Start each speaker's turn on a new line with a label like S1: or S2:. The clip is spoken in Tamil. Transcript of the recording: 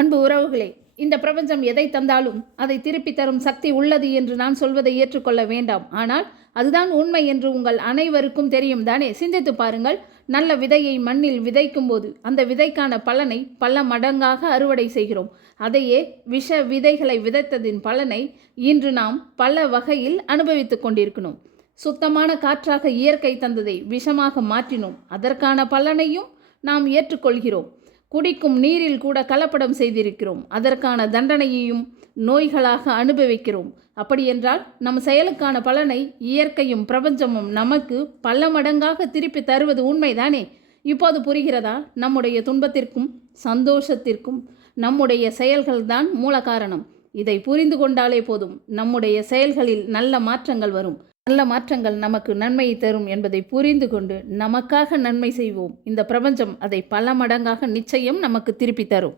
S1: அன்பு உறவுகளே இந்த பிரபஞ்சம் எதை தந்தாலும் அதை திருப்பி தரும் சக்தி உள்ளது என்று நான் சொல்வதை ஏற்றுக்கொள்ள வேண்டாம். ஆனால் அதுதான் உண்மை என்று உங்கள் அனைவருக்கும் தெரியும் தானே? சிந்தித்து பாருங்கள் நல்ல விதையை மண்ணில் விதைக்கும் போது அந்த விதைக்கான பலனை பல மடங்காக அறுவடை செய்கிறோம். அதையே விஷ விதைகளை விதைத்ததின் பலனை இன்று நாம் பல வகையில் அனுபவித்து கொண்டிருக்கணும் சுத்தமான காற்றாக இயற்கை தந்ததை விஷமாக மாற்றினோம். அதற்கான பலனையும் நாம் ஏற்றுக்கொள்கிறோம். குடிக்கும் நீரில் கூட கலப்படம் செய்திருக்கிறோம். அதற்கான தண்டனையையும் நோய்களாக அனுபவிக்கிறோம். அப்படியென்றால் நம் செயலுக்கான பலனை இயற்கையும் பிரபஞ்சமும் நமக்கு பல மடங்காக திருப்பி தருவது உண்மைதானே? இப்போது புரிகிறதா? நம்முடைய துன்பத்திற்கும் சந்தோஷத்திற்கும் நம்முடைய செயல்கள்தான் மூல காரணம் இதை புரிந்து கொண்டாலே போதும். நம்முடைய செயல்களில் நல்ல மாற்றங்கள் வரும். நல்ல மாற்றங்கள் நமக்கு நன்மையை தரும் என்பதை புரிந்து கொண்டு நமக்காக நன்மை செய்வோம். இந்த பிரபஞ்சம் அதை பல மடங்காக நிச்சயம் நமக்கு திருப்பி தரும்.